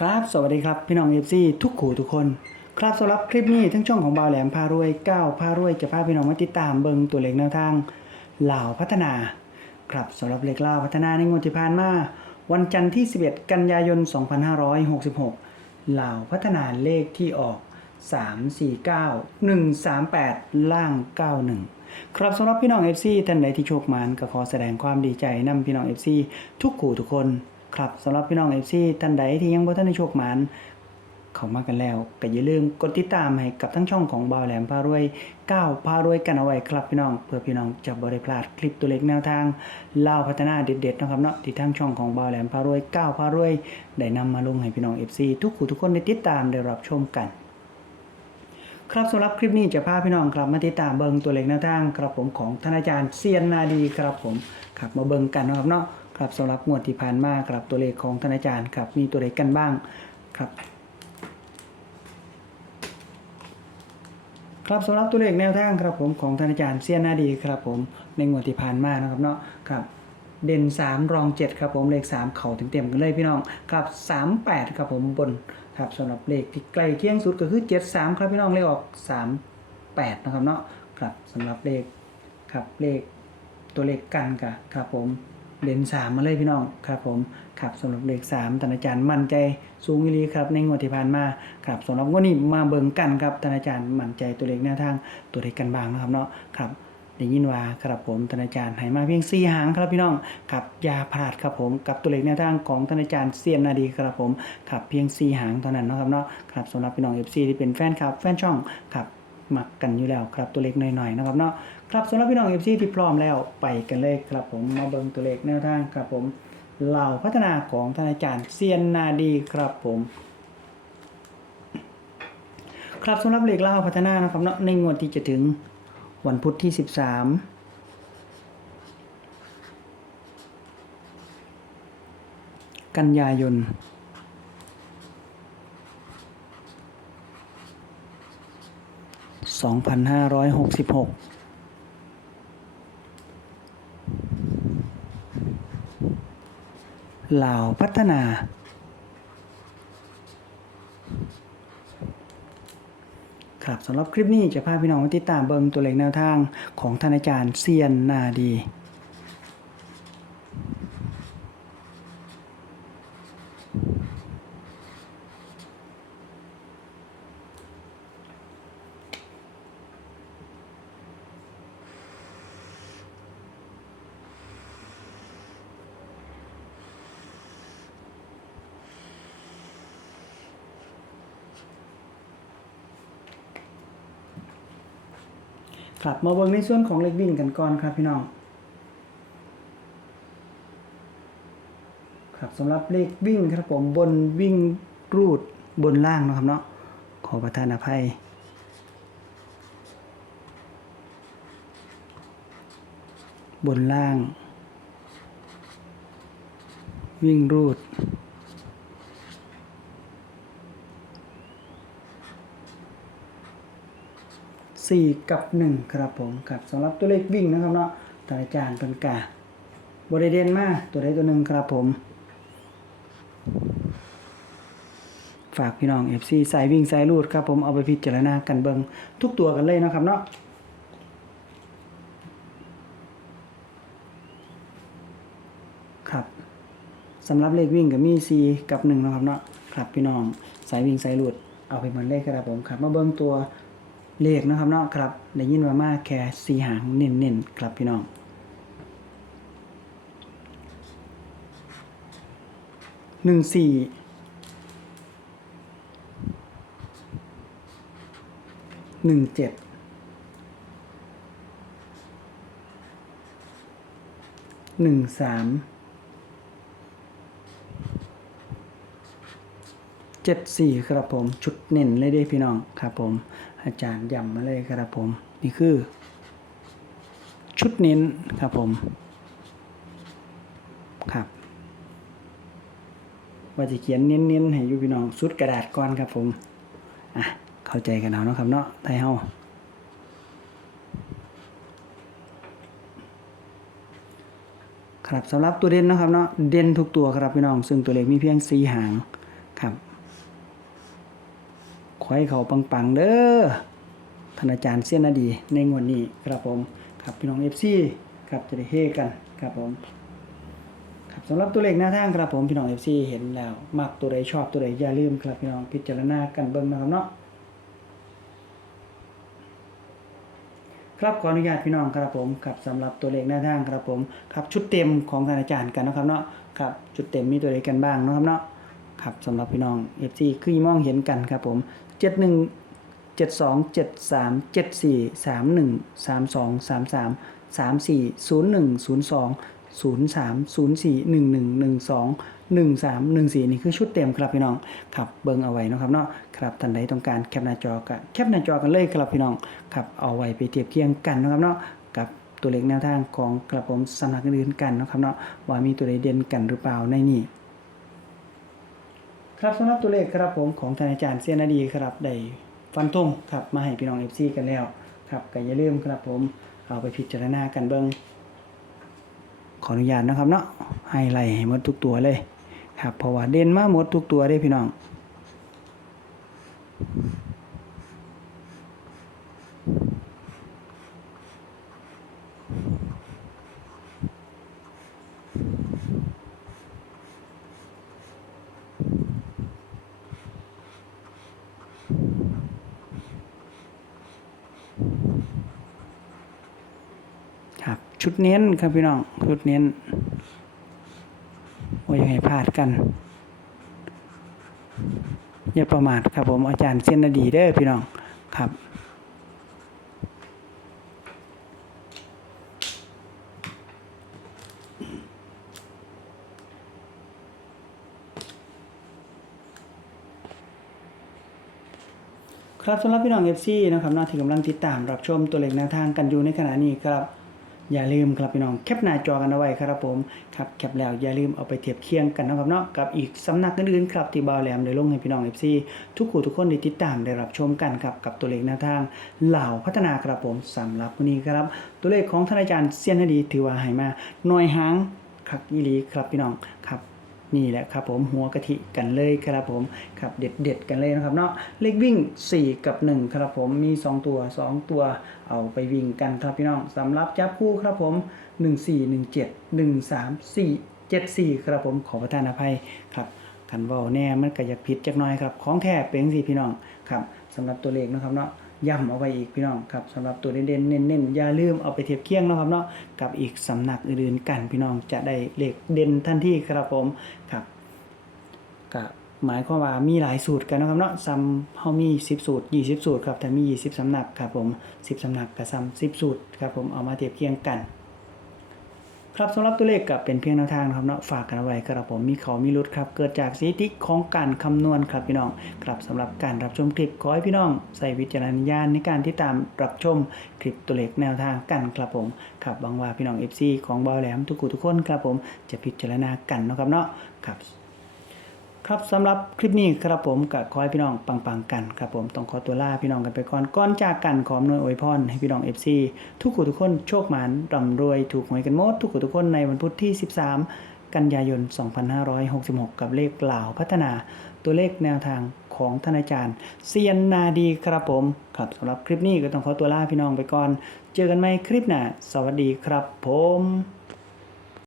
ครับ สวัสดีครับ พี่น้องเอฟซีทุกขู่ทุกคน ครับสำหรับคลิปนี้ทั้งช่องของบ่าวแหลมพารวยก้าวพารวยจะพาพี่น้องมาติดตามเบิงตัวเลขแนวทางเหล่าพัฒนา ครับสำหรับเลขเหล่าพัฒนาในงวดที่ผ่านมาวันจันทร์ที่ 11 กันยายน 2566เหล่าพัฒนาเลขที่ออก 349 138 ล่าง 91 ครับสำหรับพี่น้อง FC ท่านใดที่โชคมานก็ขอแสดงความดีใจนำพี่น้อง FC ทุกขู่ทุกคน ครับสำหรับพี่น้อง FC ท่านใดที่ยังบ่ทันได้โชคหมานเข้ามากันแล้วก็อย่าลืมกดติดตามให้กับทั้งช่องของบ่าวแหลมพารวยก้าวพารวยกันเอาไว้ครับพี่น้อง เพื่อพี่น้องจะบ่ได้พลาดคลิปตัวเล็กแนวทางเล่าพัฒนาเด็ดๆนะครับเนาะที่ทางช่องของบ่าวแหลมพารวยก้าวพารวยได้นำมาลงให้พี่น้อง FC ทุกขู่ทุกคนได้ติดตามได้รับชมกันครับสำหรับคลิปนี้จะพาพี่น้องครับมาติดตามเบิงตัวเลขแนวทางครับผมของท่านอาจารย์เซียนนาดีครับผมครับมาเบิงกันนะครับเนาะ ครับสำหรับงวดที่ผ่านมาครับตัวเลขของท่านอาจารย์ครับมีตัวเลขกันบ้างครับ ครับสำหรับตัวเลขแนวทางครับผมของท่านอาจารย์เซียนนาดีครับผมในงวดที่ผ่านมานะครับเนาะครับเด่น 3 รอง 7 ครับผมเลข 3 เข่าเต็มๆกันเลยพี่น้องครับ38 ครับผมบนครับสำหรับเลขที่ใกล้เคียงสุดก็คือ 73 ครับพี่น้องเลขออก 38 นะครับเนาะครับสำหรับเลขครับเลขตัวเลขกันกับครับผม เด่น3มาเลยพี่น้องครับผมครับสำหรับเลข3ท่านอาจารย์มั่นใจสูงอีลีครับในงวดที่ผ่านมาครับสำหรับงวดนี้มาเบิ่งกันครับท่านอาจารย์มั่นใจตัวเลขแนวทางตัวเลขกันบางนะครับเนาะครับได้ยินว่าครับผมท่านอาจารย์ให้มาเพียงสี่หางครับพี่น้องครับยาพลาดครับผมกับตัวเลขแนวทางของท่านอาจารย์เซียนนาดีครับผมครับเพียงสี่หางเท่านั้นนะครับเนาะครับสำหรับพี่น้อง FC ที่เป็นแฟนคลับแฟนช่องครับมักกันอยู่แล้วครับตัวเลขหน่อยๆนะครับเนาะ ครับสำหรับพี่น้อง FC ที่พร้อมแล้วไปกันเลยครับผมมาเบิ่งตัวเลขแนวทางครับผมเหล่าพัฒนาของท่านอาจารย์เซียนนาดีครับผมครับสำหรับเลขเล่าพัฒนานะครับเนาะในงวดที่จะถึงวันพุธที่ 13 กันยายน 2566 ลาวพัฒนา ครับสำหรับคลิปนี้จะพาพี่น้องมาติดตามเบิงตัวเลขแนวทางของท่านอาจารย์เซียนนาดี ครับมาเบิ่งในส่วนของเลขวิ่งกันก่อนครับพี่น้องครับสำหรับเลขวิ่งครับผมบนวิ่งรูดบนล่างนะครับเนาะขอประทานอภัยบนล่าง วิ่งรูด สี่กับหนึ่งครับผมครับสำหรับตัวเลขวิ่งนะครับเนาะท่านอาจารย์เป็นกาบริเดนมาตัวใดตัวหนึ่งครับผม ฝากพี่น้อง FC สายวิ่งสายรูดครับผมเอาไปพิจารณากันเบิงทุกตัวกันเลยนะครับเนาะครับสำหรับเลขวิ่งกับมี4กับ1นะครับเนาะครับพี่น้องสายวิ่งสายรูดเอาไปเหมือนเลขครับผมครับมาเบิงตัว เลขนะครับเนาะครับได้ยินว่ามาแค่สีหางเน้นๆครับพี่น้องหนึ่งสี่หนึ่งเจ็ดหนึ่งสาม เจ็ดสี่ครับผม ชุดเน้นเลยเด้พี่น้องครับผม อาจารย์ย้ำมาเลยครับผม นี่คือ ชุดเน้นครับผม ครับว่าจะเขียนเน้นๆให้ยูพี่น้องสุดกระดาษก่อนครับผมอะเข้าใจกันเอาเนาะครับเนาะไทยเฮาครับสำหรับตัวเด่นนะครับเนาะเด่นทุกตัวครับพี่น้อง ซึ่งตัวเลขมีเพียงสีหาง ขอให้เขาปังๆเด้อท่านอาจารย์เสี้ยนาดีในงวดนี้ครับผมครับพี่น้องเอฟซีครับจะได้เฮกันครับผมครับสำหรับตัวเลขหน้าทางครับผมพี่น้องเอฟซีเห็นแล้วมักตัวใดชอบตัวใดอย่าลืมครับพี่น้องพิจารณากันเบิ่งนะครับเนาะครับขออนุญาตพี่น้องครับผมครับสำหรับตัวเลขหน้าทางครับผมครับชุดเต็มของท่านอาจารย์กันนะครับเนาะครับชุดเต็มมีตัวเลขกันบ้างนะครับเนาะครับสำหรับพี่น้อง FC คือมองเห็นกันครับผม 71 72 73 74 31 32 33 34 01 02 03 04 11 12 13 14นี่คือชุดเต็มครับพี่น้องครับเบิ่งเอาไว้นะครับเนาะครับท่านใดต้องการแคปหน้าจอก็แคปหน้าจอกันเลยครับพี่น้องครับเอาไว้ไปเทียบเคียงกันนะครับเนาะกับตัวเลขแนวทางของกระผมสำนักอื่นกันนะครับเนาะว่ามีตัวใดเด่นกันหรือเปล่าในนี่ ครับสำหรับตัวเลขครับผมของทนานอาจารย์เสียนาดีครับได้ฟันธงครับมาให้พี่น้องเอฟซีกันแล้วครับก็อย่าลืมครับผมเอาไปพิจารณากันเบิ้งขออนุญาตนะครับเนาะให้ไล่ให้หมดทุกตัวเลย ครับเพราะว่าเด่นมาหมดทุกตัวได้พี่น้อง ชุดเน้นครับพี่น้อง ชุดเน้นว่ายังไงพลาดกัน อย่าประมาทครับผมอาจารย์เส้นดีเด้อพี่น้องครับครับสำหรับพี่น้อง FC นะครับเนาะที่กำลังติดตามรับชมตัวเลขแนวทางกันอยู่ในขณะนี้ครับ อย่าลืมครับพี่น้องแคปหน้าจอกันเอาไว้ครับผมครับแคปแล้วอย่าลืมเอาไปเทียบเคียงกันนะครับเนาะกับอีกสำนักอื่นๆครับที่บาวแหลมได้ลงให้พี่น้องเอฟซีทุกคู่ทุกคนได้ติดตามได้รับชมกันครับกับตัวเลขแนวทางเหล่าพัฒนาครับผมสำหรับวันนี้ครับ ตัวเลขของท่านอาจารย์เซียนฮดีถือว่าให้มาหน่อยหางคักอีหลีครับพี่น้องครับ นี่แหละครับผมหัวกะทิกันเลยครับผมครับเด็ดเด็ดกันเลยนะครับเนาะเลขวิ่ง 4 กับ 1 ครับผมมี 2 ตัว 2 ตัว เอาไปวิ่งกันครับพี่น้องสำหรับจับคู่ครับผม 1 4 1 7 1 3 4 7 4 ครับผมขอประทานอภัยครับกันว่าแน่มันก็อยากผิดจักหน้อยครับ ของแท้เป็นสิพี่น้องครับสำหรับตัวเลขนะครับเนาะ ย้ำเอาไว้อีกพี่น้องครับสำหรับตัวเด่นๆเน้นๆอย่าลืมเอาไปเทียบเคียงนะครับเนาะกับอีกสำนักอื่นๆกันพี่น้องจะได้เลขเด่นทันทีครับผมครับก็หมายความว่ามีหลายสูตรกันนะครับเนาะซ้ำเฮามี 10 สูตร 20 สูตรครับแต่มี 20สำนักครับผม 10สำนักกับซ้ำ10 สูตรครับผมเอามาเทียบเคียงกัน ครับสำหรับตัวเลขกับเป็นเพียงแนวทางนะครับเนาะฝากกันไว้ครับผมมีเขามีรุดครับ เกิดจากสถิติของการคำนวณครับพี่น้องครับสำหรับการรับชมคลิปขอให้พี่น้องใส่วิจารณญาณในการที่ตามรับชมคลิปตัวเลขแนวทางกันครับผมครับบังว่าพี่น้อง FC ของบอลแหลมทุกคู่ทุกคนครับผมจะพิจารณากันนะครับเนาะครับ ครับสำหรับคลิปนี้ครับผมก็ขอให้พี่น้องปังๆกันครับผมต้องขอตัวลาพี่น้องกันไปก่อนก่อนจากกันขออนวยอวยพรให้พี่น้อง FC ทุกคนทุกคนโชคหมานร่ำรวยถูกหวยกันหมดทุกคนทุกคนในวันพุธที่ 13 กันยายน 2566 กับเลขกล่าวพัฒนาตัวเลขแนวทางของท่านอาจารย์เซียนนาดีครับผมครับสำหรับคลิปนี้ก็ต้องขอตัวลาพี่น้องไปก่อน เจอกันใหม่คลิปหน้าสวัสดีครับผม